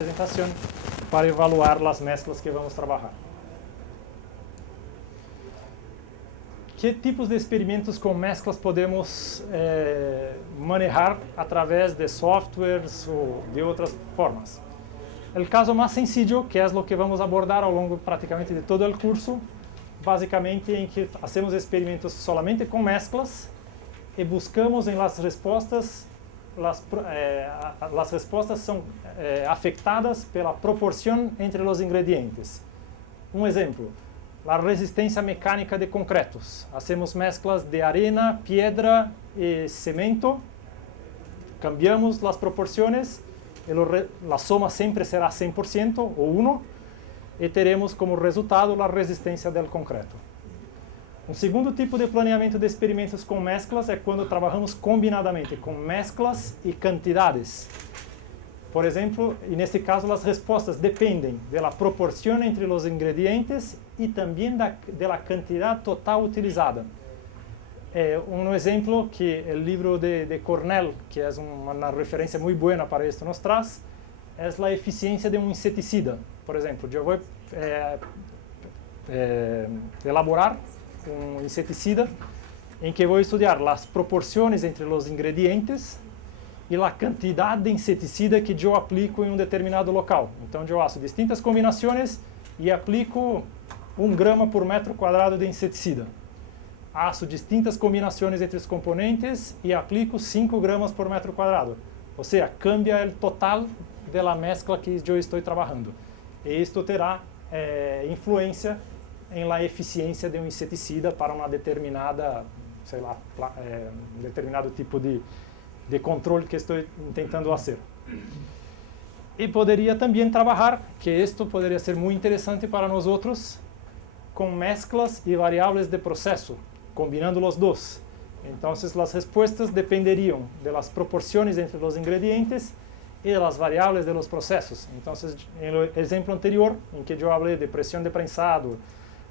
Presentación para evaluar las mezclas que vamos a trabajar. ¿Qué tipos de experimentos con mezclas podemos manejar a través de softwares o de otras formas? El caso más sencillo, que es lo que vamos a abordar ao longo prácticamente de todo el curso, básicamente en que hacemos experimentos solamente con mezclas y buscamos en las respuestas las respostas são afetadas pela proporção entre os ingredientes. Um exemplo, a resistência mecânica de concretos. Hacemos mezclas de arena, piedra e cemento, cambiamos as proporções, a soma sempre será 100% ou 1, e teremos como resultado a resistência do concreto. Um segundo tipo de planeamento de experimentos com mesclas é quando trabalhamos combinadamente com mesclas e quantidades. Por exemplo, e neste caso as respostas dependem da proporção entre os ingredientes e também da quantidade total utilizada. Um exemplo que o livro de Cornell, que é uma referência muito boa para isto, nos traz, é a eficiência de um inseticida. Por exemplo, eu vou elaborar um inseticida em que vou estudar as proporções entre os ingredientes e a quantidade de inseticida que eu aplico em um determinado local. Então, eu faço distintas combinações e aplico 1 grama por metro quadrado de inseticida. Faço distintas combinações entre os componentes e aplico 5 gramas por metro quadrado. Ou seja, cambia o total da mescla que eu estou trabalhando. E isto terá influência em la eficiência de um inseticida para uma determinada, sei lá, determinado tipo de controle que estou tentando fazer. E poderia também trabalhar, que isto poderia ser muito interessante para nós outros, com mesclas e variáveis de processo, combinando os dois. Então, as respostas dependeriam das proporções entre os ingredientes e das variáveis de los processos. Então, no exemplo anterior, em que eu falei de pressão de prensado,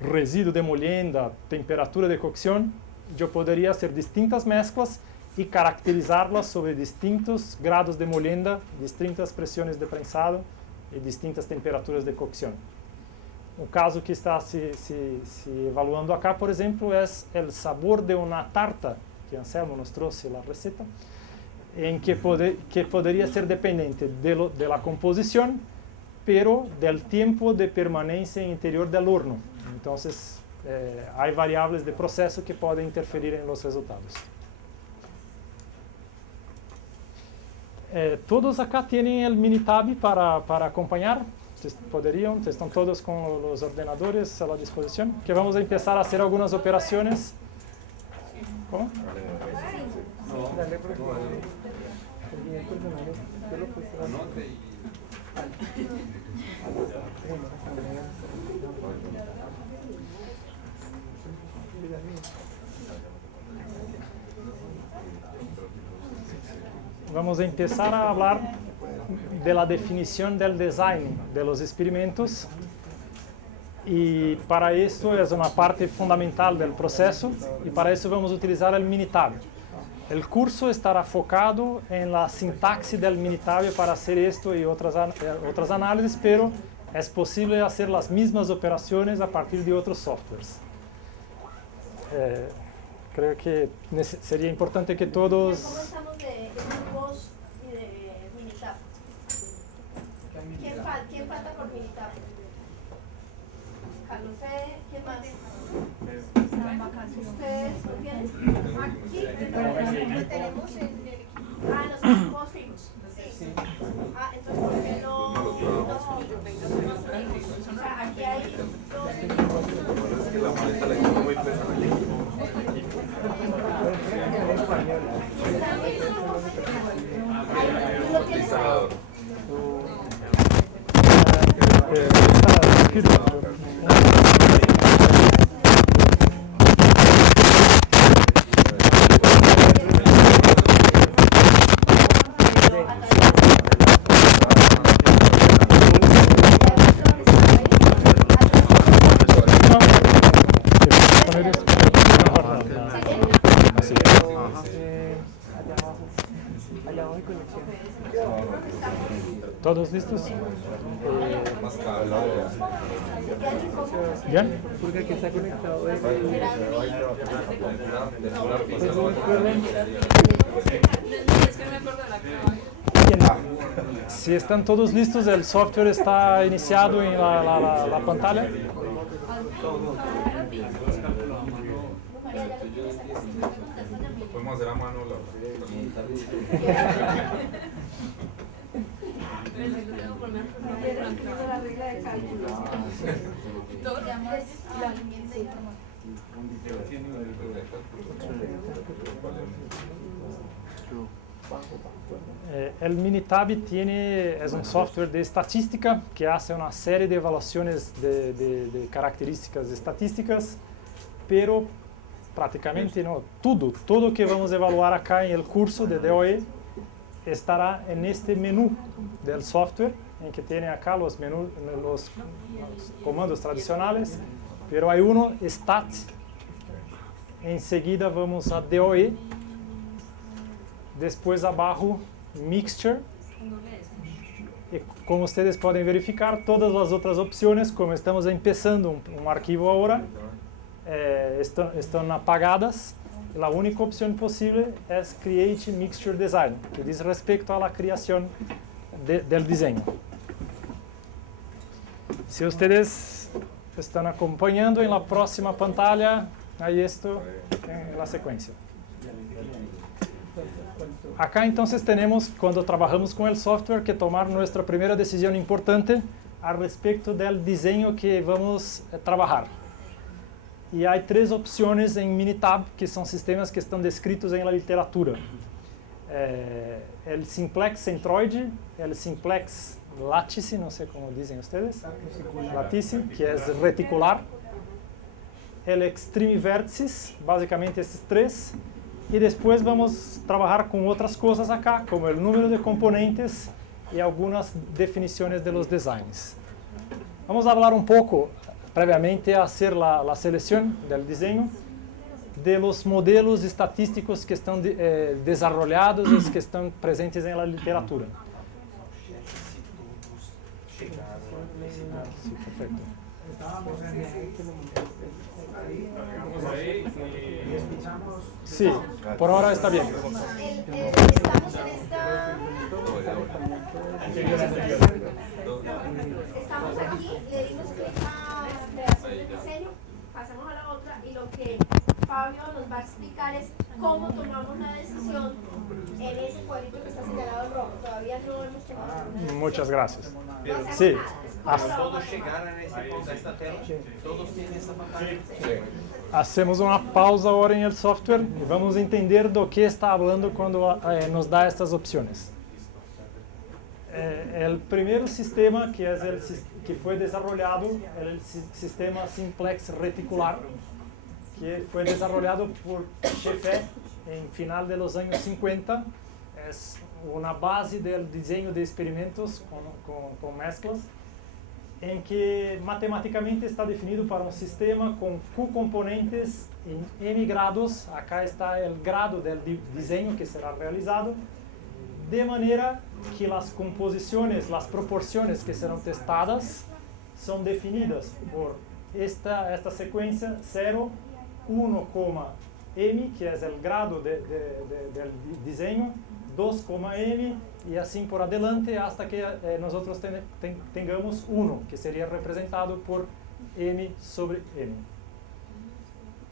resíduo de molienda, temperatura de cocção, eu poderia fazer distintas mesclas e caracterizá-las sobre distintos grados de molienda, distintas pressões de prensado e distintas temperaturas de cocção. O caso que está se evaluando acá, por exemplo, é o sabor de uma tarta, que Anselmo nos trouxe a receita, em que poderia ser dependente da composição, pero del tempo de permanência interior del horno. Então, há variáveis de processo que podem interferir em los resultados. Todos acá têm o Minitab para acompanhar. Poderiam, estão todos com os ordenadores à disposição. Que vamos começar a fazer algumas operações. Como? Vamos começar a falar da definição do design dos experimentos e para isso é uma parte fundamental do processo e para isso vamos utilizar o Minitab. O curso estará focado em la sintaxe del Minitab para fazer isto e outras análises, pero é possível fazer as mesmas operações a partir de outros softwares. Creio que seria importante que todos... Estamos de grupos y de Minitab. ¿Quién falta por Minitab? Carlos C. ¿Quién más? ¿Ustedes lo tienen? Aquí tenemos en el equipo. Los equipos fijos. Sí. Entonces, ¿por qué no dos fijos? O sea, aquí hay dos equipos. Es que la maleta la hizo muy pesada. ¿Lo tienes ahí? ¿Todos listos? Más caro. ¿Bien? Porque aquí está conectado. Si están todos listos, el software está iniciado en la pantalla. Podemos hacer a mano la... El Minitab es un software de estadística que hace una serie de evaluaciones de características estadísticas, pero prácticamente no, todo que vamos a evaluar acá en el curso de DOE estará en este menú del software, en que tiene acá los comandos tradicionales, pero hay uno, Stat, enseguida vamos a DOE, después abajo, Mixture, y como ustedes pueden verificar, todas las otras opciones, como estamos empezando un archivo ahora, están apagadas. La única opción posible es Create Mixture Design, que dice respecto a la creación del diseño. Si ustedes están acompañando en la próxima pantalla, ahí esto en la secuencia. Acá entonces tenemos, cuando trabajamos con el software, que tomar nuestra primera decisión importante al respecto del diseño que vamos a trabajar. Y hay tres opciones en Minitab, que son sistemas que están descritos en la literatura. El Simplex Centroide, el Simplex Lattice, no sé cómo dicen ustedes, Lattice, que es reticular, el Extreme Vertices, básicamente estos tres, y después vamos a trabajar con otras cosas acá, como el número de componentes y algunas definiciones de los designs. Vamos a hablar un poco, previamente a hacer la selección del diseño, de los modelos estadísticos que están desarrollados y que están presentes en la literatura. Sí, perfecto. Sí, por ahora está bien. Estamos en esta... Estamos aquí, le dimos clic a creación de diseño, pasamos a la otra y lo que Fabio nos va a explicar es cómo tomamos la decisión en ese cuadrito que está señalado en rojo. Todavía no hemos tomado ninguna decisión. Muchas gracias. No hacemos Sí. nada. Todos llegaron a ese punto de esta tela, todos tienen esta pantalla. Hacemos una pausa ahora en el software y vamos a entender de qué está hablando cuando nos da estas opciones. El primer sistema que fue desarrollado es el sistema Simplex Reticular, que fue desarrollado por Chefet en final de los años 50. Es una base del diseño de experimentos con mezclas, en que matemáticamente está definido para un sistema con Q componentes en M grados. Acá está el grado del diseño que será realizado, de manera que las composiciones, las proporciones que serán testadas son definidas por esta secuencia 0, 1, M, que es el grado del diseño, 2, M, y así por adelante hasta que nosotros tengamos 1, que sería representado por M sobre M.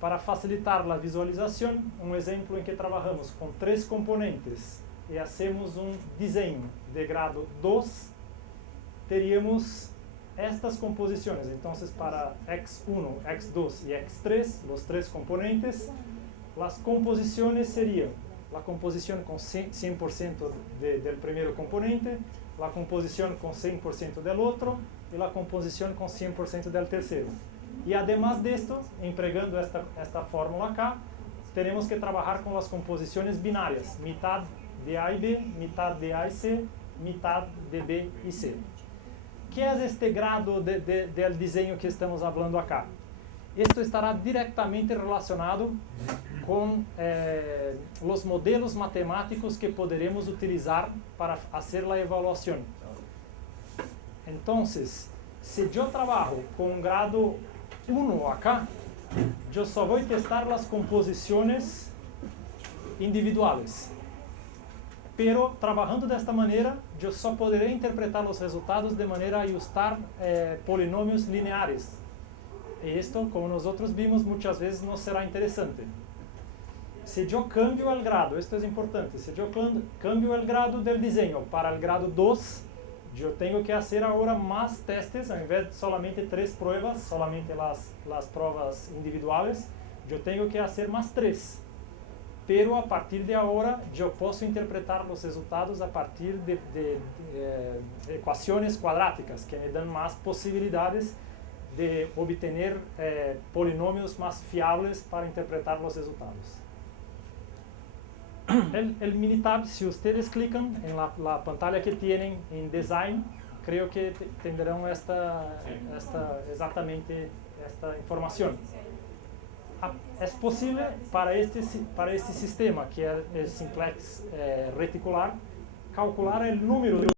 Para facilitar la visualización, un ejemplo en que trabajamos con 3 componentes y hacemos un diseño de grado 2, teríamos estas composiciones. Entonces, para X1, X2 y X3, los 3 componentes, las composiciones serían la composición con 100% del primer componente, la composición con 100% del otro y la composición con 100% del tercero. Y además de esto, empleando esta fórmula acá, tenemos que trabajar con las composiciones binarias, mitad de A y B, mitad de A y C, mitad de B y C. ¿Qué es este grado del diseño que estamos hablando acá? Esto estará directamente relacionado con los modelos matemáticos que poderemos utilizar para hacer la evaluación. Entonces, si yo trabajo con grado 1 acá, yo solo voy a testar las composiciones individuales. Pero trabajando de esta manera, yo solo podré interpretar los resultados de manera a ajustar polinomios lineares. Y esto, como nosotros vimos, muchas veces no será interesante. Si yo cambio el grado, esto es importante, si yo cambio el grado del diseño para el grado 2, yo tengo que hacer ahora más testes, en vez de solamente 3 pruebas, solamente las pruebas individuales, yo tengo que hacer más 3. Pero a partir de ahora yo puedo interpretar los resultados a partir de ecuaciones cuadráticas, que me dan más posibilidades de obtener polinomios más fiables para interpretar los resultados. El Minitab, si ustedes clican en la pantalla que tienen en Design, creo que tendrán exactamente esta información. Es posible para este sistema, que es el simplex reticular, calcular el número de